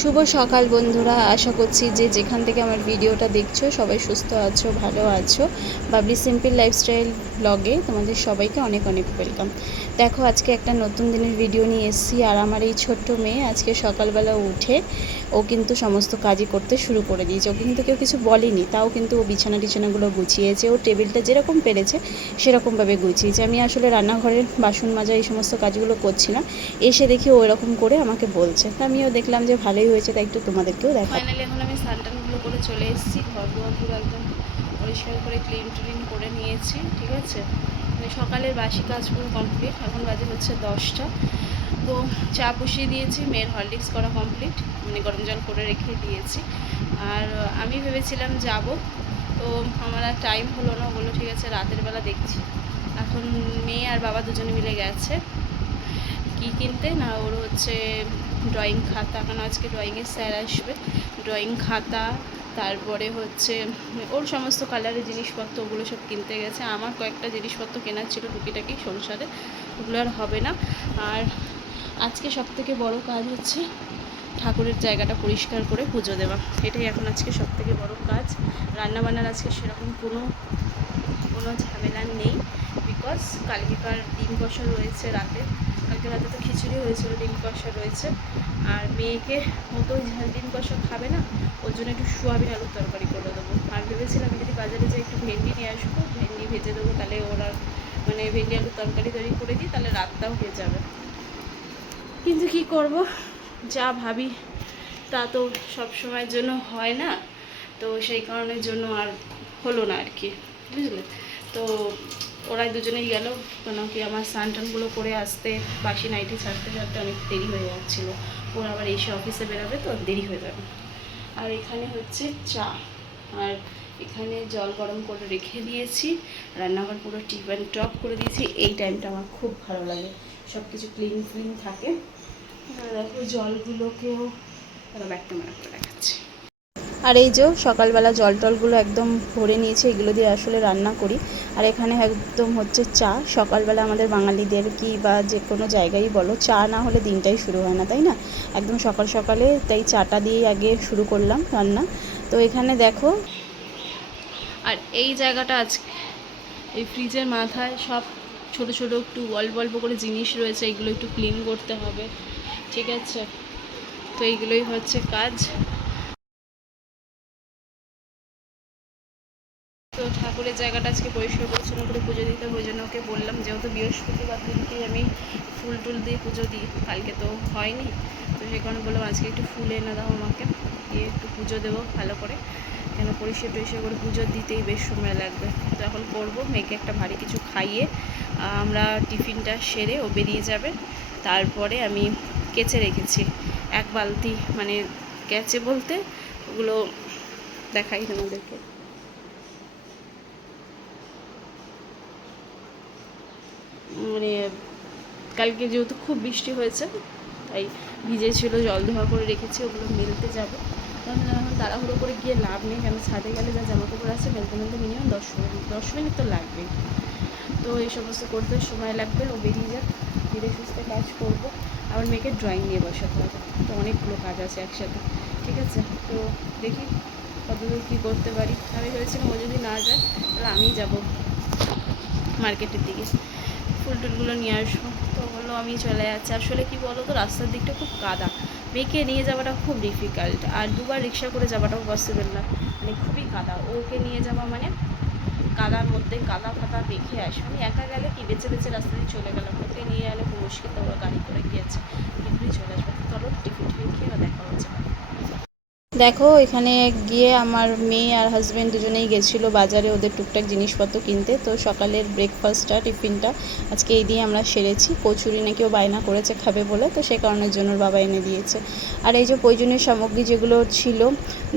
শুভ সকাল বন্ধুরা, আশা করছি যে যেখান থেকে আমার ভিডিওটা দেখছো সবাই সুস্থ আছো, ভালো আছো। বাবলি সিম্পল লাইফস্টাইল ব্লগে তোমাদের সবাইকে অনেক অনেক ওয়েলকাম। দেখো, আজকে একটা নতুন দিনের ভিডিও নিয়ে এসেছি। আর আমার এই ছোট্ট মেয়ে আজকে সকালবেলা উঠে ও কিন্তু সমস্ত কাজই করতে শুরু করে দিয়েছে। ও কিন্তু কেউ কিছু বলেনি, তাও কিন্তু ও বিছানাগুলো গুছিয়েছে। ও টেবিলটা যেরকম পেরেছে সেরকমভাবে গুছিয়েছে। আমি আসলে রান্নাঘরের বাসন মাজা এই সমস্ত কাজগুলো করছিলাম, এসে দেখি ও এরকম করে আমাকে বলছে। তা আমিও দেখলাম যে ভালোই হয়েছে, তাই একটু তোমাদেরকেও দেখা। ফাইনালি এখন আমি স্নান করে চলে এসেছি। ঘর দুয়ার পুরো একদম পরিষ্কার করে ক্লিন করে নিয়েছি। ঠিক আছে, মানে সকালের বাসি কাজ পুরো কমপ্লিট। এখন বাজে হচ্ছে 10টা। তো চা বসিয়ে দিয়েছি, মেয়ের হরলিক্স করা কমপ্লিট, মানে গরম জল করে রেখে দিয়েছি। আর আমি ভেবেছিলাম যাব, তো আমার আর টাইম হলো না। বললো ঠিক আছে রাতের বেলা দেখছি। এখন মেয়ে আর বাবা দুজনে মিলে গেছে কি কিনতে না, ওর হচ্ছে ড্রয়িং খাতা, কারণ আজকে ড্রয়িংয়ের স্যার আসবে। ড্রয়িং খাতা, তারপরে হচ্ছে ওর সমস্ত কালারের জিনিসপত্র, ওগুলো সব কিনতে গেছে। আমার কয়েকটা জিনিসপত্র কেনার ছিল টুকিটাকি সংসারে, ওগুলো আর হবে না। আর আজকে সবথেকে বড় কাজ হচ্ছে ঠাকুরের জায়গাটা পরিষ্কার করে পুজো দেওয়া। এটাই এখন আজকে সবথেকে বড় কাজ। রান্নাবান্নার আজকে সেরকম কোনো ঝামেলা নেই, বিকজ কালকেকার ডিম কষা রয়েছে রাতে। কালকে রাতে তো খিচুড়ি হয়েছিল, ডিম কষা রয়েছে। আর মেয়েকে মতো ঝাল ডিম কষা খাবে না, ওর জন্য একটু সোয়াবিন আলুর তরকারি করে দেবো। আর ভেবেছিলাম আমি যদি বাজারে যাই একটু ভেন্ডি নিয়ে আসবো, ভেন্ডি ভেজে দেবো, তাহলে ওরা মানে ভেন্ডি আলুর তরকারি তৈরি করে দিই, তাহলে রাতটাও হয়ে যাবে। কিন্তু কি করব, যা ভাবি তা তো সব সময়ের জন্য হয় না, তো সেই কারণের জন্য আর হলো না আর কি, বুঝলে। তো ওরাই দুজনেই গেল, কেন কি আমার স্নান-টানগুলো করে আসতে, বাসি নাইটি ছাড়তে অনেক দেরি হয়ে যাচ্ছিলো। ওরা আবার এসে অফিসে বেরোবে, তো দেরি হয়ে যাবে। আর এখানে হচ্ছে চা, আর এখানে জল গরম করে রেখে দিয়েছি। রান্নাঘর পুরো টিপ অ্যান্ড টপ করে দিয়েছি। এই টাইমটা আমার খুব ভালো লাগে, সব কিছু ক্লিন থাকে। দেখো জলগুলোকেও ব্যাক ক্যামেরা করে দেখাচ্ছি। আর এই যে সকালবেলা জল টলগুলো একদম ভরে নিয়েছি, এগুলো দিয়ে আসলে রান্না করি। আর এখানে একদম হচ্ছে চা। সকালবেলা আমাদের বাঙালিদের কি বা যে কোনো জায়গায় বলো, চা না হলে দিনটাই শুরু হয় না, তাই না? একদম সকাল সকালে তাই চাটা দিয়েই আগে শুরু করলাম রান্না। তো এখানে দেখো, আর এই জায়গাটা আজকে এই ফ্রিজের মাথায় সব ছোট ছোট একটু অল্প অল্প করে জিনিস রয়েছে, এগুলো একটু ক্লিন করতে হবে। ঠিক আছে, তো এইগুলোই হচ্ছে কাজ। তো ঠাকুরের জায়গাটা আজকে পরিষ্কার পরিচ্ছন্ন করে পুজো দিতে, ওই জন্য ওকে বললাম, যেহেতু বৃহস্পতিবার দিনকেই আমি ফুল টুল দিয়ে পুজো দিই, কালকে তো হয়নি, তো সেই কারণে বললাম আজকে একটু ফুল এনে দাও আমাকে, দিয়ে একটু পুজো দেবো ভালো করে, কেন পরিষ্কার টরিষ্কার করে পুজো দিতেই বেশ সময় লাগবে। তো এখন করবো, মেয়েকে একটা ভারী কিছু খাইয়ে আমরা টিফিনটা সেরে ও বেরিয়ে যাবে। তারপরে আমি কেচে রেখেছি এক বালতি, মানে কেচে বলতে ওগুলো দেখাই তোমাদেরকে। মানে কালকে যেহেতু খুব বৃষ্টি হয়েছে, তাই ভিজেছিল, জল ধোয়া করে রেখেছি, ওগুলো মেলতে যাবো। কারণ এখন তাড়াহুড়ো করে গিয়ে লাভ নেই, কেন ছাদে গেলে যা জামা কাপড় আছে মেলতে মিনিমাম 10 মিনিট তো লাগবেই। তো এই সমস্ত করতে সময় লাগবে, ও বেরিয়ে যাক, ধীরে সুস্থে কাজ করবো। আমার মেয়েকে ড্রয়িং নিয়ে বসাতে হবে, তো অনেকগুলো কাজ আছে একসাথে। ঠিক আছে, তো দেখি কতদূর কী করতে পারি। আমি ভেবেছিলাম ও যদি না যায় তাহলে আমিই যাবো মার্কেটের দিকে, ফুল টুলগুলো নিয়ে আসবো। তো বললো আমি চলে যাচ্ছি। আসলে কি বলো তো, রাস্তার দিকটা খুব কাদা, মেয়েকে নিয়ে যাওয়াটা খুব ডিফিকাল্ট, আর দুবার রিক্সা করে যাওয়াটাও পসিবল না, মানে খুবই কাদা। ওকে নিয়ে যাওয়া মানে কাদার মধ্যে কাদা ফাদা দেখে আসবো। আমি একা গেলে কি বেঁচে বেঁচে রাস্তা দিয়ে চলে গেলাম, ওকে নিয়ে গেলে খুব মুশকিল, তো ওরা গাড়ি করে গিয়েছে, এগুলোই চলে আসবে। চলো টিফিন খেয়ে দেখা হচ্ছে। দেখো, এখানে গিয়ে আমার মেয়ে আর হাজব্যান্ড দুজনেই গেছিলো বাজারে ওদের টুকটাক জিনিসপত্র কিনতে। তো সকালের ব্রেকফাস্টটা, টিফিনটা আজকে এই দিয়ে আমরা সেরেছি। কচুরি নাকি ও বায়না করেছে খাবে বলে, তো সে কারণের জন্য ওর বাবা এনে দিয়েছে। আর এই যে প্রয়োজনীয় সামগ্রী যেগুলো ছিল,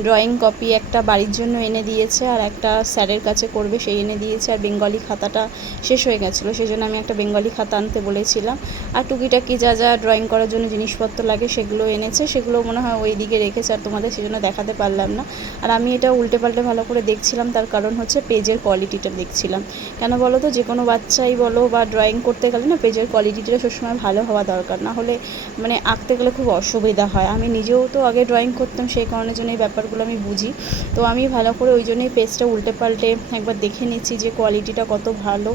ড্রয়িং কপি একটা বাড়ির জন্য এনে দিয়েছে, আর একটা স্যারের কাছে করবে সেই এনে দিয়েছে। আর বেঙ্গলি খাতাটা শেষ হয়ে গেছিলো, সেই জন্য আমি একটা বেঙ্গলি খাতা আনতে বলেছিলাম। আর টুকিটাকি যা যা ড্রয়িং করার জন্য জিনিসপত্র লাগে সেগুলো এনেছে, সেগুলো মনে হয় ওই দিকে রেখেছে। আর তোমাদের সেজন্য জন্য দেখাতে পারলাম না। আর আমি এটা উল্টে পাল্টে ভালো করে দেখছিলাম, তার কারণ হচ্ছে পেজের কোয়ালিটিটা দেখছিলাম। কেন বলো তো, যে কোনো বাচ্চাই বলো বা ড্রয়িং করতে গেলে না পেজের কোয়ালিটিটা সবসময় ভালো হওয়া দরকার, না হলে মানে আঁকতে গেলে খুব অসুবিধা হয়। আমি নিজেও তো আগে ড্রয়িং করতাম, সেই কারণের জন্য এই ব্যাপারগুলো আমি বুঝি। তো আমি ভালো করে ওই জন্যই পেজটা উল্টে পাল্টে একবার দেখে নিচ্ছি যে কোয়ালিটিটা কত ভালো,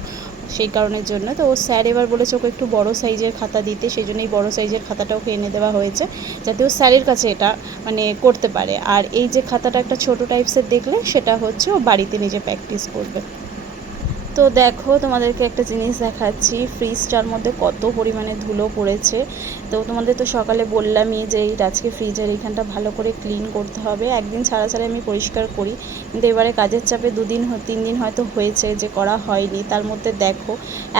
সেই কারণের জন্য। তো স্যার এবার বলেছে ওকে একটু বড় সাইজের খাতা দিতে, সেই জন্যই বড় সাইজের খাতাটা ওকে এনে দেওয়া হয়েছে, যাতে ও স্যারের কাছে এটা মানে করতে পারে। আর এই যে খাতাটা একটা ছোটো টাইপসের দেখলে, সেটা হচ্ছে ও বাড়িতে নিজে প্র্যাকটিস করবে। তো দেখো তোমাদেরকে একটা জিনিস দেখাচ্ছি, ফ্রিজটার মধ্যে কত পরিমাণে ধুলো পড়েছে। তো তোমাদের তো সকালে বললামই যে আজকে ফ্রিজের এইখানটা ভালো করে ক্লিন করতে হবে। একদিন ছাড়া ছাড়া আমি পরিষ্কার করি, কিন্তু এবারে কাজের চাপে 3 দিন হয়তো হয়েছে যে করা হয়নি। তার মধ্যে দেখো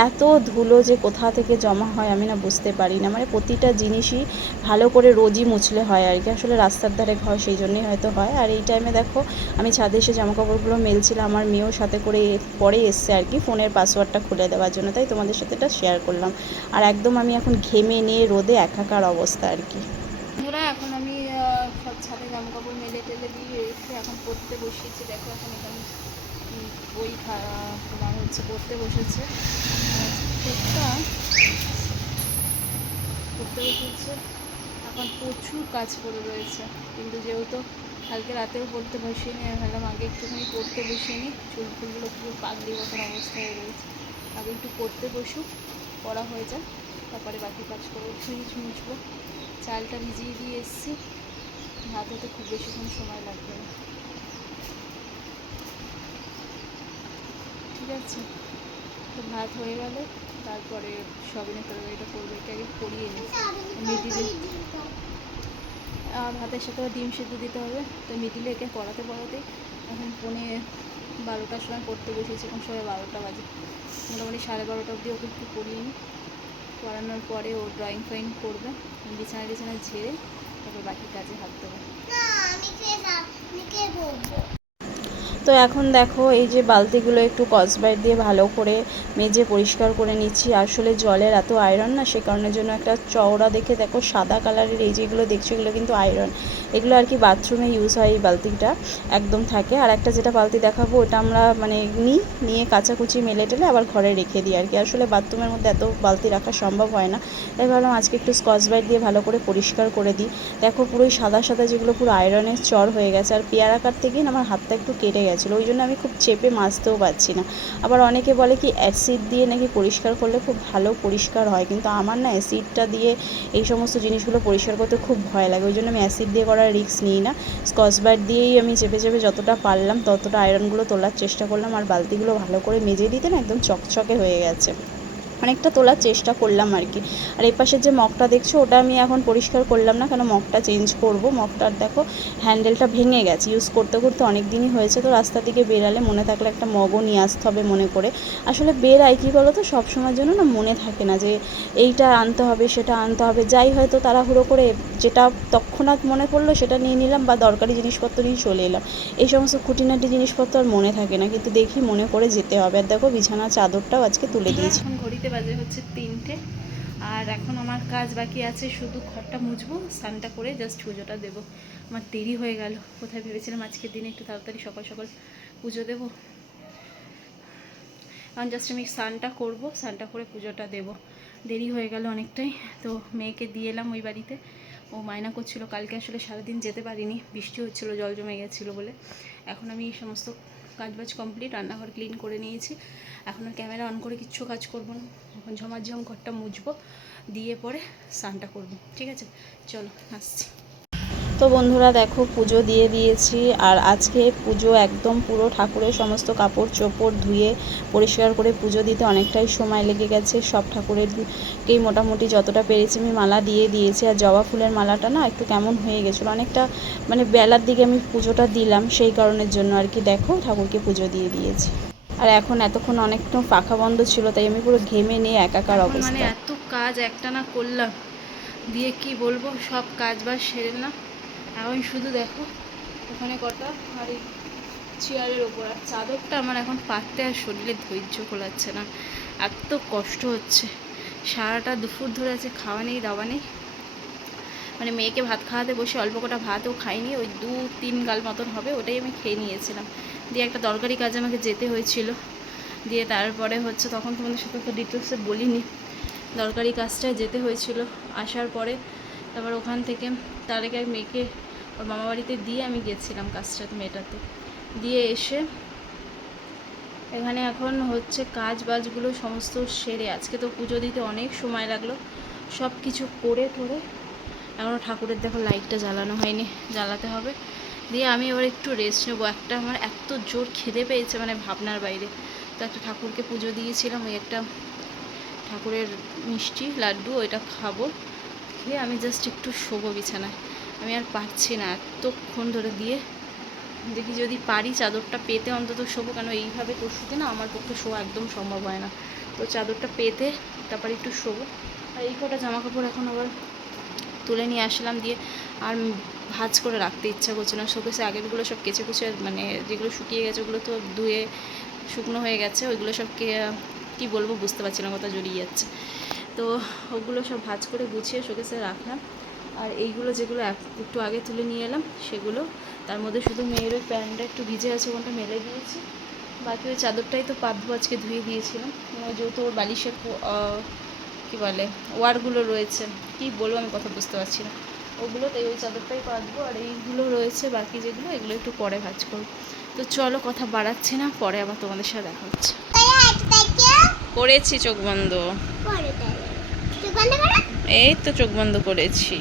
এত ধুলো যে কোথা থেকে জমা হয় আমি না বুঝতে পারি না। মানে প্রতিটা জিনিসই ভালো করে রোজই মুছলে হয় আর কি। আসলে রাস্তার ধারে ঘর, সেই জন্যই হয়তো হয়। আর এই টাইমে দেখো আমি ছাদে এসে জামাকাপড়গুলো মেলছিলাম, আমার মেয়েও সাথে করে পরে এসছে আর কি ফোনের পাসওয়ার্ডটা খুলে দেওয়ার জন্য, তাই তোমাদের সাথে এটা শেয়ার করলাম। আর একদম আমি এখন ঘেমে নিয়ে রোদে একাকার অবস্থা আর কি। বন্ধুরা এখন আমি সব ছাদে জামাকাপড় মেলে টেলে দিয়ে এসে এখন পড়তে বসিয়েছি। দেখো এখন এখানে বই খোলা হচ্ছে, পড়তে বসেছে পড়তে বসেছে। এখন প্রচুর কাজ পড়ে রয়েছে, কিন্তু যেহেতু কালকে রাতেও পড়তে বসিয়ে আমি ভাবলাম আগে একটুখানি পড়তে বসিয়ে নিই। চুল ফুলগুলো পুরো পাগলি মতন অবস্থায় রয়েছে, আগে একটু পড়তে বসুক, পড়া হয়ে যায়, তারপরে বাকি কাজ করবো। ফ্রিজ মুছবো, চালটা ভিজিয়ে দিয়ে এসেছি, ভাত হতে খুব বেশিক্ষণ সময় লাগবে না। ঠিক আছে, তো ভাত হয়ে গেলে তারপরে সবিনের তরকারিটা করবো। এটাকে পরিয়ে নিই মিডিলে, ভাতের সাথে ডিম সেদ্ধ দিতে হবে। তো মিডিলে একে পড়াতে পড়াতেই এখন 12টার সময় পড়তে বসেছি, এখন সবাই 12টা বাজে। মোটামুটি 12:30 অবধি ওকে একটু পড়িয়ে নিই। পড়ানোর পরে ও ড্রয়িং ফ্রয়িং করবে, বিছানা ঝেড়ে তারপর বাকি কাজে হাত দেবো। তো এখন দেখো এই যে বালতিগুলো একটু স্কচব্রাইট দিয়ে ভালো করে মেজে পরিষ্কার করে নিচ্ছি। আসলে জলের এত আয়রন না, সে কারণের জন্য একটা চওড়া দেখে দেখো সাদা কালারের এই যেগুলো দেখছো এগুলো কিন্তু আয়রন, এগুলো আর কি বাথরুমে ইউজ হয় এই বালতিটা একদম থাকে। আর একটা যেটা বালতি দেখাবো ওটা আমরা মানে নিয়ে কাচাকুচি মেলে টেলে আবার ঘরে রেখে দিই আর কি। আসলে বাথরুমের মধ্যে এত বালতি রাখা সম্ভব হয় না, তাই ভাবলাম আজকে একটু স্কচব্রাইট দিয়ে ভালো করে পরিষ্কার করে দিই। দেখো পুরোই সাদা সাদা যেগুলো পুরো আয়রনের চর হয়ে গেছে। আর পেয়ারা কাটতে গিয়ে আমার হাতটা একটু কেটে গেছিলো, ওই জন্য আমি খুব চেপে মাজতেও পারছি না। আবার অনেকে বলে কি অ্যাসিড দিয়ে নাকি পরিষ্কার করলে খুব ভালো পরিষ্কার হয়, কিন্তু আমার না অ্যাসিডটা দিয়ে এই সমস্ত জিনিসগুলো পরিষ্কার করতে খুব ভয় লাগে, ওই জন্য আমি অ্যাসিড দিয়ে করার রিস্ক নিই না। স্কচব্রাইট দিয়েই আমি চেপে চেপে যতটা পারলাম ততটা আয়রনগুলো তোলার চেষ্টা করলাম। আর বালতিগুলো ভালো করে মেজে দিতে না একদম চকচকে হয়ে গেছে, অনেকটা তোলার চেষ্টা করলাম আর কি। আর এই পাশের যে মগটা দেখছো ওটা আমি এখন পরিষ্কার করলাম না, কেন মগটা চেঞ্জ করব। মগটার দেখো হ্যান্ডেলটা ভেঙে গেছে, ইউজ করতে করতে অনেক দিনই হয়েছে। তো রাস্তা দিকে বেরালে মনে থাকলে একটা মগও নিয়ে আসতে হবে মনে করে। আসলে বেরাই কী বলো তো, সব সময়ের জন্য না মনে থাকে না যে এইটা আনতে হবে সেটা আনতে হবে, যাই হয়তো তাড়াহুড়ো করে যেটা তৎক্ষণাৎ মনে পড়লো সেটা নিয়ে নিলাম, বা দরকারি জিনিসপত্র নিয়ে চলে এলাম। এই সমস্ত খুঁটিনাটি জিনিসপত্র আর মনে থাকে না, কিন্তু দেখি মনে করে যেতে হবে। আর দেখো বিছানার চাদরটাও আজকে তুলে দিয়েছি। এখন ঘড়িতে বাজে হচ্ছে 3টে, আর এখন আমার কাজ বাকি আছে শুধু ঘরটা মুছবো, স্নানটা করে জাস্ট পুজোটা দেবো। আমার দেরি হয়ে গেল, কোথায় ভেবেছিলাম আজকের দিনে একটু তাড়াতাড়ি সকাল সকাল পুজো দেবো। এখন জাস্ট আমি স্নানটা করবো, স্নানটা করে পুজোটা দেবো। দেরি হয়ে গেল অনেকটাই। তো মেয়েকে দিয়ে এলাম ওই বাড়িতে, ও মায়না করছিল, কালকে আসলে সারাদিন যেতে পারিনি, বৃষ্টি হচ্ছিলো, জল জমে গেছিলো বলে। এখন আমি সমস্ত কাজবাজ কমপ্লিট, রান্নাঘর ক্লিন করে নিয়েছি। এখন আর ক্যামেরা অন করে কিচ্ছু কাজ করবো না, এখন ঝমাঝম ঘরটা মুছবো, দিয়ে পরে স্নানটা করবো। ঠিক আছে, চলো আসছি। তো বন্ধুরা দেখো পুজো দিয়ে দিয়েছি, আর আজকে পুজো একদম পুরো ঠাকুরের সমস্ত কাপড় চোপড় ধুয়ে পরিষ্কার করে পুজো দিতে অনেকটাই সময় লেগে গেছে। সব ঠাকুরেরকেই মোটামুটি যতটা পেরেছি আমি মালা দিয়ে দিয়েছি। আর জবা ফুলের মালাটা না একটু কেমন হয়ে গেছিলো, অনেকটা মানে বেলার দিকে আমি পুজোটা দিলাম, সেই কারণের জন্য আর কি। দেখো ঠাকুরকে পুজো দিয়ে দিয়েছি। আর এখন এতক্ষণ অনেকটা পাখা বন্ধ ছিল, তাই আমি পুরো ঘেমে নিয়ে একাকার অবস্থা। মানে এত কাজ একটানা করলাম, দিয়ে কি বলবো, সব কাজ বাজ সেরে না। এখন শুধু দেখো ওখানে কটা, আর এই চেয়ারের ওপর, আর চাদরটা আমার এখন পাততে আর শরীরে ধৈর্য কোলাচ্ছে না, এত কষ্ট হচ্ছে। সারাটা দুপুর ধরে আছে, খাওয়া নেই দাওয়া নেই, মানে মেয়েকে ভাত খাওয়াতে বসে অল্প কটা ভাতও খাইনি, ওই 2-3 গাল মতন হবে, ওটাই আমি খেয়ে নিয়েছিলাম। দিয়ে একটা দরকারি কাজে আমাকে যেতে হয়েছিল, দিয়ে তারপরে হচ্ছে তখন তোমাদের সাথে তো ডিটেলসে বলিনি, দরকারি কাজটায় যেতে হয়েছিল। আসার পরে তারপর ওখান থেকে তার আগে মেয়েকে ওর মামা বাড়িতে দিয়ে আমি গেছিলাম কাজটা মেয়েটাতে, দিয়ে এসে এখানে এখন হচ্ছে কাজ বাজগুলো সমস্ত সেরে, আজকে তো পুজো দিতে অনেক সময় লাগলো, সব কিছু করে ধরে এখনও ঠাকুরের দেখো লাইটটা জ্বালানো হয়নি, জ্বালাতে হবে। দিয়ে আমি এবার একটু রেস্ট নেবো। একটা আমার এত জোর খিদে পেয়েছে মানে ভাবনার বাইরে। তো একটা ঠাকুরকে পুজো দিয়েছিলাম, ওই একটা ঠাকুরের মিষ্টি লাড্ডু ওইটা খাবো, খেয়ে আমি জাস্ট একটু শোবো বিছানায়। আমি আর পারছি না এতক্ষণ ধরে, দিয়ে দেখি যদি পারি চাদরটা পেতে অন্তত শোবো, কেন এইভাবে পরশুতে না আমার পক্ষে শোয়া একদম সম্ভব হয় না। তো চাদরটা পেতে তারপর একটু শোবো। আর এই কটা জামা কাপড় এখন আবার তুলে নিয়ে আসলাম, দিয়ে আর ভাঁজ করে রাখতে ইচ্ছা করছে না। শোকেসে আগেরগুলো সব কেচে কুচে, মানে যেগুলো শুকিয়ে গেছে ওগুলো তো ধুয়ে শুকনো হয়ে গেছে, ওইগুলো সব কী বলবো বুঝতে পারছি না, কথা জড়িয়ে যাচ্ছে। তো ওগুলো সব ভাঁজ করে গুছিয়ে শোকেসে রাখলাম। আর এইগুলো যেগুলো একটু আগে তুলে নিয়ে এলাম সেগুলো, তার মধ্যে শুধু মেয়ের ওই প্যান্টটা একটু ভিজে আছে, ওখানটা মেলে দিয়েছি। বাকি ওই চাদরটাই তো পাতবো, আজকে ধুয়ে দিয়েছিলাম, যেহেতু ওর বালিশের কী বলে ওয়ারগুলো রয়েছে, কি বলবো আমি কথা বুঝতে পারছি না, ওগুলো তাই ওই চাদরটাই পাতবো। আর এইগুলো রয়েছে বাকি যেগুলো, এগুলো একটু পরে ভাঁজ করবো। তো চলো কথা বাড়াচ্ছি না, পরে আবার তোমাদের সাথে দেখা হচ্ছে। করেছি চোখ বন্ধ, এই তো চোখ বন্ধ করেছি।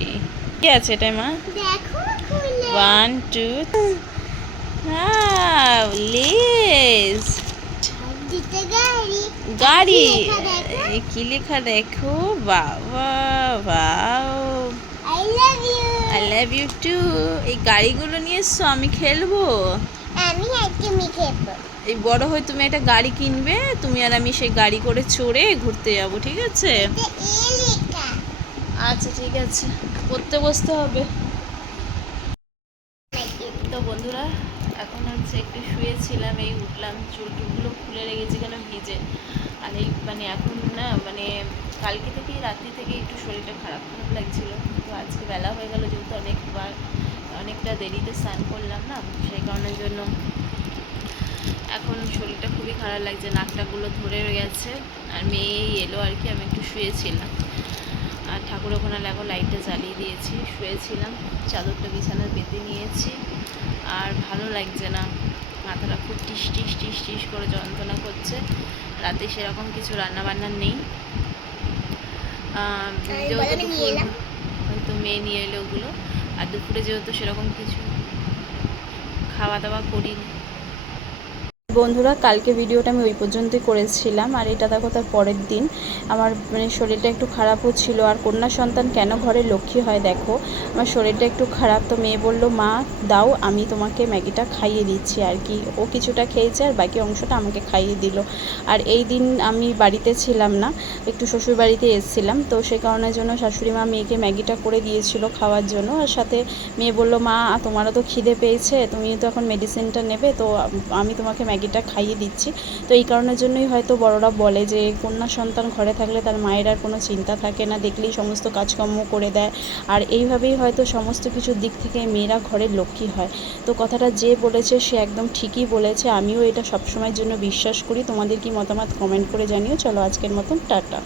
কি আছে এটা মা? 1 2 লেস গাড়ি, কি লেখা দেখো, বাবা বাও, আই লাভ ইউ টু। এই গাড়িগুলো নিয়ে এসছো, আমি খেলবো, এই বড় হয়ে তুমি একটা গাড়ি কিনবে, তুমি আর আমি সেই গাড়ি করে চড়ে ঘুরতে যাবো, ঠিক আছে? আচ্ছা ঠিক আছে, পড়তে বসতে হবে। তো বন্ধুরা এখন হচ্ছে একটু শুয়েছিলাম, এই উঠলাম, চুলটুলগুলো খুলে রেখেছি কেন ভিজে। আর এই মানে এখন না মানে কালকে থেকেই রাত্রি থেকে একটু শরীরটা খারাপ খারাপ লাগছিলো। তো আজকে বেলা হয়ে গেল, যেহেতু অনেকটা দেরিতে স্নান করলাম না, সেই কারণের জন্য এখন শরীরটা খুবই খারাপ লাগছে, নাকটাগুলো ধরে গেছে। আর মেয়েই এলো আর কি, আমি একটু শুয়েছিলাম। আর ঠাকুর ওখানে লাগো লাইটটা জ্বালিয়ে দিয়েছি, শুয়েছিলাম, চাদরটা বিছানার পেতে নিয়েছি। আর ভালো লাগছে না, মাথাটা খুব টিস টিস টিস টিস করে যন্ত্রণা করছে। রাতে সেরকম কিছু রান্নাবান্না নেই, হয়তো মেয়ে নিয়ে এলো ওগুলো। আর দুপুরে যেহেতু সেরকম কিছু খাওয়া দাওয়া করিনি। বন্ধুরা কালকে ভিডিওটা আমি ওই পর্যন্তই করেছিলাম। আর এটা দেখো তার পরের দিন আমার মানে শরীরটা একটু খারাপও ছিল। আর কন্যা সন্তান কেন ঘরে লক্ষ্মী হয়, দেখো আমার শরীরটা একটু খারাপ, তো মেয়ে বলল মা দাও আমি তোমাকে ম্যাগিটা খাইয়ে দিচ্ছি আর কি। ও কিছুটা খেয়েছে আর বাকি অংশটা আমাকে খাইয়ে দিল। আর এই দিন আমি বাড়িতে ছিলাম না, একটু শ্বশুর বাড়িতে এসেছিলাম, তো সেই কারণের জন্য শাশুড়ি মা মেয়েকে ম্যাগিটা করে দিয়েছিল খাওয়ার জন্য। আর সাথে মেয়ে বলল মা তোমারও তো খিদে পেয়েছে, তুমি তো এখন মেডিসিনটা নেবে, তো আমি তোমাকে ম্যাগিটা খাইয়ে দিচ্ছি। তো এই কারণের জন্যই হয়তো বড়রা বলে যে কন্যা সন্তান ঘরে থাকলে তার মায়ের আর কোনো চিন্তা থাকে না, দেখলেই সমস্ত কাজকর্ম করে দেয়। আর এইভাবেই হয়তো সমস্ত কিছুর দিক থেকে মেয়েরা ঘরের লক্ষ্মী হয়। তো কথাটা যে বলেছে সে একদম ঠিকই বলেছে, আমিও এটা সবসময়ের জন্য বিশ্বাস করি। তোমাদের কি মতামত কমেন্ট করে জানিও। চলো আজকের মতন টাটা।